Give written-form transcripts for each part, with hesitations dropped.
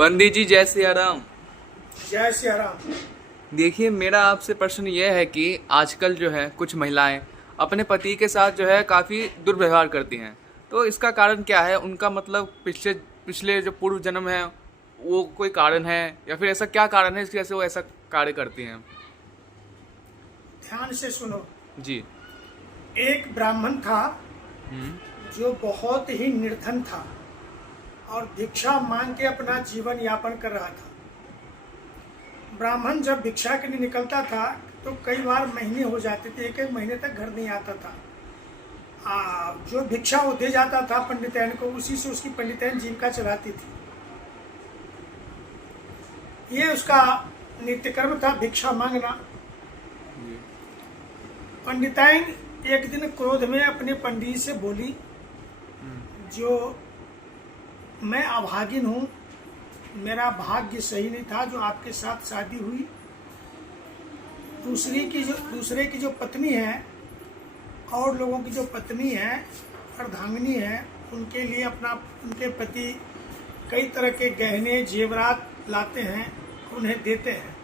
पंडित जी जय सिया राम। जय सिया राम। देखिए, मेरा आपसे प्रश्न यह है कि आजकल जो है कुछ महिलाएं अपने पति के साथ जो है काफ़ी दुर्व्यवहार करती हैं। तो इसका कारण क्या है? उनका मतलब पिछले पिछले जो पूर्व जन्म है वो कोई कारण है, या फिर ऐसा क्या कारण है इसकी वजह से वो ऐसा कार्य करती हैं? ध्यान से सुनो। जी। एक ब्राह्मण था हम्म। जो बहुत ही निर्धन था और भिक्षा मांग के अपना जीवन यापन कर रहा था। ब्राह्मण जब भिक्षा के लिए निकलता था तो कई बार महीने हो जाते थे, एक एक महीने तक घर नहीं आता था। जो भिक्षा वो दे जाता था पंडिताइन को, उसी से उसकी पंडिताइन जीविका चलाती थी। ये उसका नित्यकर्म था, भिक्षा मांगना। पंडिताइन एक दिन क्रोध में अपने पंडित से बोली, जो मैं अभागिन हूँ, मेरा भाग्य सही नहीं था जो आपके साथ शादी हुई। दूसरे की जो पत्नी है और लोगों की जो पत्नी है, अर्धांगिनी है, उनके लिए उनके पति कई तरह के गहने जेवरात लाते हैं, उन्हें देते हैं।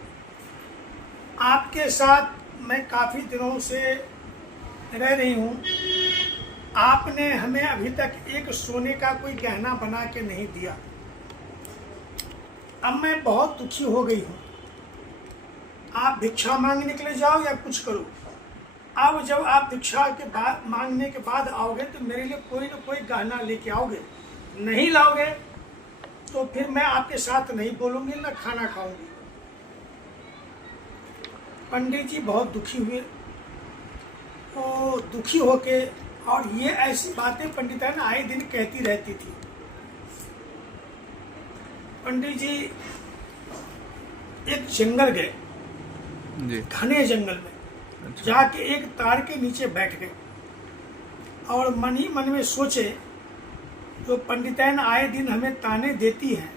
आपके साथ मैं काफ़ी दिनों से रह रही हूँ, आपने हमें अभी तक एक सोने का कोई गहना बना के नहीं दिया। अब मैं बहुत दुखी हो गई हूँ। आप भिक्षा मांगने निकले जाओ या कुछ करो। अब जब आप भिक्षा के बाद मांगने के बाद आओगे तो मेरे लिए कोई ना कोई गहना लेके आओगे। नहीं लाओगे तो फिर मैं आपके साथ नहीं बोलूंगी, ना खाना खाऊंगी। पंडित जी बहुत दुखी हुए। वो दुखी होके, और ये ऐसी बातें पंडिताइन आए दिन कहती रहती थी। पंडित जी एक जंगल गए, घने जंगल में। अच्छा। जाके एक तार के नीचे बैठ गए और मन ही मन में सोचे, जो पंडिताइन आए दिन हमें ताने देती है,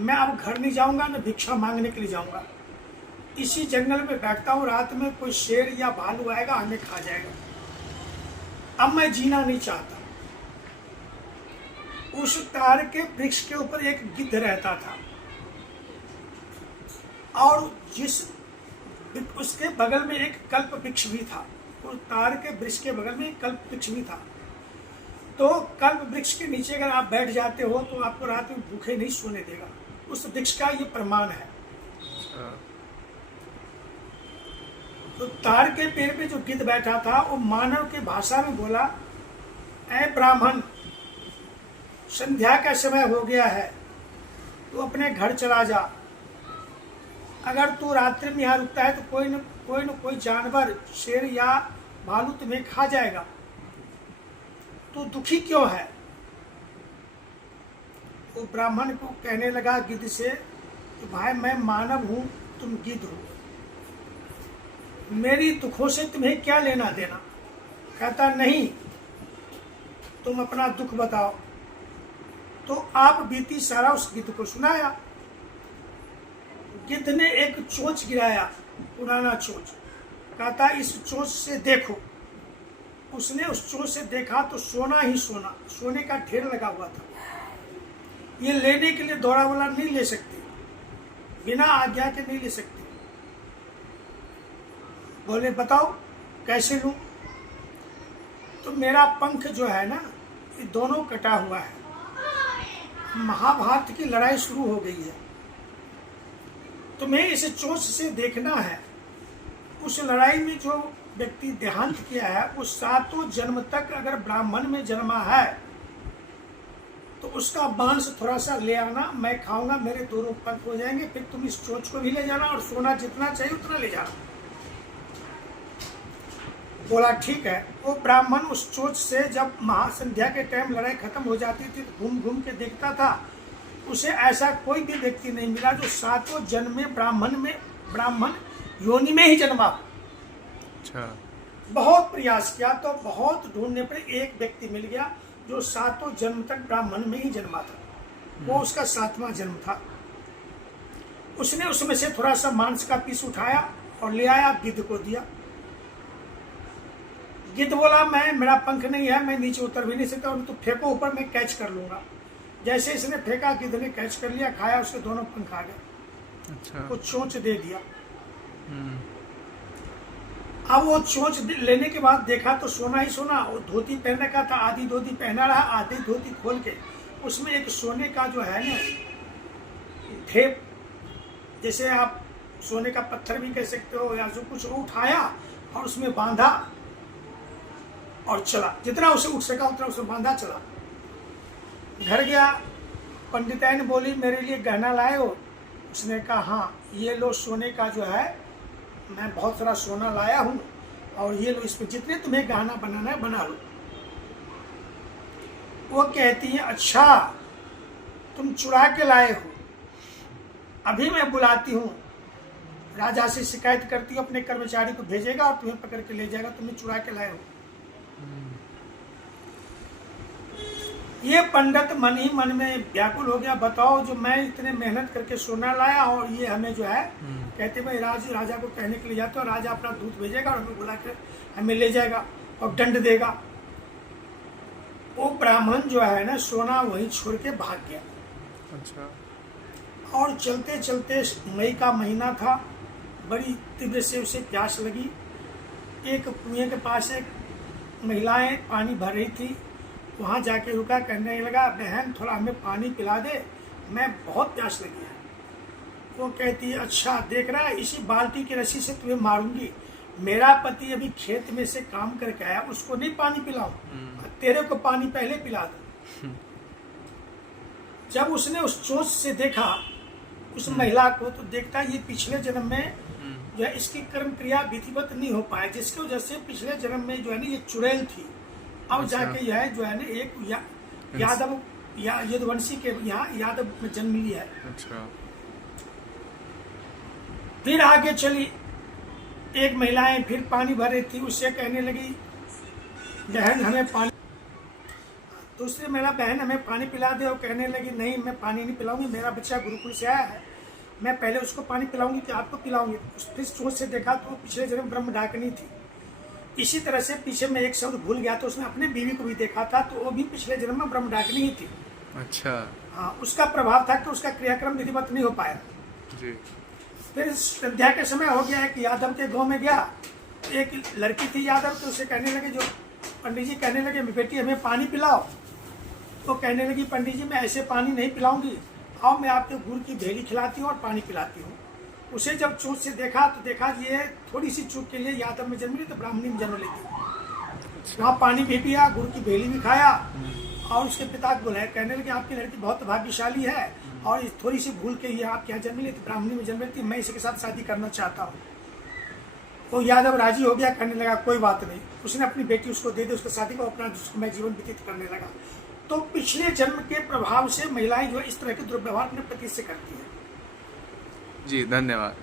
मैं अब घर नहीं जाऊंगा, न भिक्षा मांगने के लिए जाऊंगा। इसी जंगल में बैठता हूँ, रात में कोई शेर या भालू आएगा, हमें खा जाएगा। अब मैं जीना नहीं चाहता। उस तार के वृक्ष के ऊपर एक गिद्ध रहता था, और उसके बगल में एक कल्प वृक्ष भी था। उस तार के वृक्ष के बगल में एक कल्प वृक्ष भी था। तो कल्प वृक्ष के नीचे अगर आप बैठ जाते हो तो आपको रात में भूखे नहीं सोने देगा। उस वृक्ष का ये प्रमाण है। तो तार के पेड़ पे जो गिद्ध बैठा था वो मानव की भाषा में बोला, ऐ ब्राह्मण, संध्या का समय हो गया है, तू अपने घर चला जा। अगर तू रात्रि में यहाँ रुकता है तो कोई न कोई जानवर, शेर या भालू तुम्हें खा जाएगा। तू दुखी क्यों है? वो ब्राह्मण को कहने लगा गिद्ध से कि भाई, मैं मानव हूँ, तुम गिद्ध हो, मेरी दुखों से तुम्हें क्या लेना देना? कहता नहीं, तुम अपना दुख बताओ। तो आप बीती सारा उस गिद्ध को सुनाया। गिद्ध ने एक चोंच गिराया, पुराना चोंच। कहता इस चोंच से देखो। उसने उस चोंच से देखा तो सोना ही सोना, सोने का ढेर लगा हुआ था। ये लेने के लिए दौड़ा वाला नहीं ले सकते, बिना आज्ञा के नहीं ले सकते। बोले बताओ कैसे लूं? तो मेरा पंख जो है ना, ये दोनों कटा हुआ है। महाभारत की लड़ाई शुरू हो गई है, तुम्हें इस चोंच से देखना है। उस लड़ाई में जो व्यक्ति देहांत किया है, वो 7 जन्म तक अगर ब्राह्मण में जन्मा है तो उसका मांस थोड़ा सा ले आना, मैं खाऊंगा, मेरे दोनों पंख हो जाएंगे। फिर तुम इस चोंच को भी ले जाना और सोना जितना चाहिए उतना ले जाना। बोला ठीक है। वो ब्राह्मण उस चोंच से जब महासंध्या के टाइम लड़ाई खत्म हो जाती थी तो घूम घूम के देखता था। उसे ऐसा कोई भी व्यक्ति नहीं मिला जो 7 जन्म में ब्राह्मण योनि में ही जन्मा। अच्छा। बहुत प्रयास किया तो बहुत ढूंढने पर एक व्यक्ति मिल गया जो 7 जन्म तक ब्राह्मण में ही जन्मा था। वो उसका 7वां जन्म था। उसने उसमें से थोड़ा सा मांस का पीस उठाया और ले आया, गिद्ध को दिया। गिद्ध बोला, मेरा पंख नहीं है, मैं नीचे उतर भी नहीं सकता, और तो फेंको ऊपर, मैं कैच कर लूंगा। जैसे इसने फेंका गिद्ध ने कैच कर लिया, खाया, उसके दोनों पंख आ गए, अच्छा। कुछ चोंच दे दिया। हम्म। अब वो चोंच लेने के बाद देखा तो सोना ही सोना। वो धोती पहन रखा था, आधी धोती पहना रहा, आधी धोती खोल के उसमें एक सोने का जो है ना ठेप, जैसे आप सोने का पत्थर भी कह सकते हो या जो कुछ, वो उठाया और उसमें बांधा और चला। जितना उसे उठ सका उतना उसे बांधा चला। घर गया, पंडिताइन बोली मेरे लिए गहना लाए हो? उसने कहा हाँ, ये लो सोने का जो है, मैं बहुत सारा सोना लाया हूँ और ये लो, इसमें जितने तुम्हें गहना बनाना है बना लो। वो कहती है अच्छा तुम चुरा के लाए हो, अभी मैं बुलाती हूँ, राजा से शिकायत करती हूँ, अपने कर्मचारी को भेजेगा और तुम्हें पकड़ के ले जाएगा, तुम्हें चुरा के लाए हो। ये पंडित मन ही मन में व्याकुल हो गया, बताओ जो मैं इतने मेहनत करके सोना लाया और ये हमें जो है कहते भाई राजा को कहने के लिए जाते हो, राजा अपना दूत भेजेगा और हमें बुला कर हमें ले जाएगा और दंड देगा। वो ब्राह्मण जो है ना सोना वहीं छोड़ के भाग गया। अच्छा। और चलते चलते मई का महीना था, बड़ी तीव्र से उसे प्यास लगी। एक कुएं के पास एक महिलाएं पानी भर रही थी, वहाँ जाके रुका, कहने लगा बहन थोड़ा हमें पानी पिला दे, मैं बहुत प्यास लगी है। वो कहती है अच्छा देख रहा है, इसी बाल्टी की रस्सी से तुम्हें मारूंगी, मेरा पति अभी खेत में से काम करके आया, उसको नहीं पानी पिलाऊं, तेरे को पानी पहले पिला दो। जब उसने उस चोंच से देखा उस महिला को, तो देखता ये पिछले जन्म में जो है इसकी कर्म क्रिया विधिवत नहीं हो पाए, जिसकी वजह से पिछले जन्म में जो है ना ये चुड़ैल थी। अब अच्छा। जाके यह जो है ना एक यादव या यदुवंशी के यहाँ यादव में जन्म ली है। अच्छा। फिर आगे चली, एक महिलाएं फिर पानी भर रही थी, उससे कहने लगी बहन हमें पानी, दूसरी महिला बहन हमें पानी पिला दे। और कहने लगी नहीं मैं पानी नहीं पिलाऊंगी, मेरा बच्चा गुरुकुल से आया है, मैं पहले उसको पानी पिलाऊंगी कि आपको पिलाऊंगी। फिर सोच से देखा तो वो पिछले जन्म ब्रह्म डाकनी थी। इसी तरह से पीछे में एक शब्द भूल गया, तो उसने अपने बीवी को भी देखा था, तो वो भी पिछले जन्म में ब्रह्म डाकनी ही थी। अच्छा। हाँ, उसका प्रभाव था कि उसका क्रियाक्रम विधिवत नहीं हो पाया। जी। फिर संध्या के समय हो गया, एक यादव के गांव में गया, एक लड़की थी यादव, तो उसे कहने लगे, जो पंडित जी कहने लगे बेटी हमें पानी पिलाओ। तो कहने लगी पंडित जी मैं ऐसे पानी नहीं पिलाऊंगी, आओ मैं आपके गुड़ की भेली खिलाती हूँ और पानी पिलाती हूँ। उसे जब चूक से देखा तो देखा ये थोड़ी सी चूक के लिए यादव में जन्म ली तो ब्राह्मणी में जन्म लेती। वहाँ पानी भी पिया, गुड़ की भेली भी खाया और उसके पिता को बुलाया, कहने लगे आपकी लड़की बहुत भाग्यशाली है और थोड़ी सी भूल के ये आपके यहाँ जन्म ली तो ब्राह्मणी में जन्म लेती, मैं इसके साथ शादी करना चाहता हूँ। वो यादव राजी हो गया, करने लगा कोई बात नहीं। उसने अपनी बेटी उसको दे दी, उसके शादी को अपना मैं जीवन व्यतीत करने लगा। तो पिछले जन्म के प्रभाव से महिलाएं जो इस तरह के दुर्व्यवहार अपने पति से करती है। जी धन्यवाद।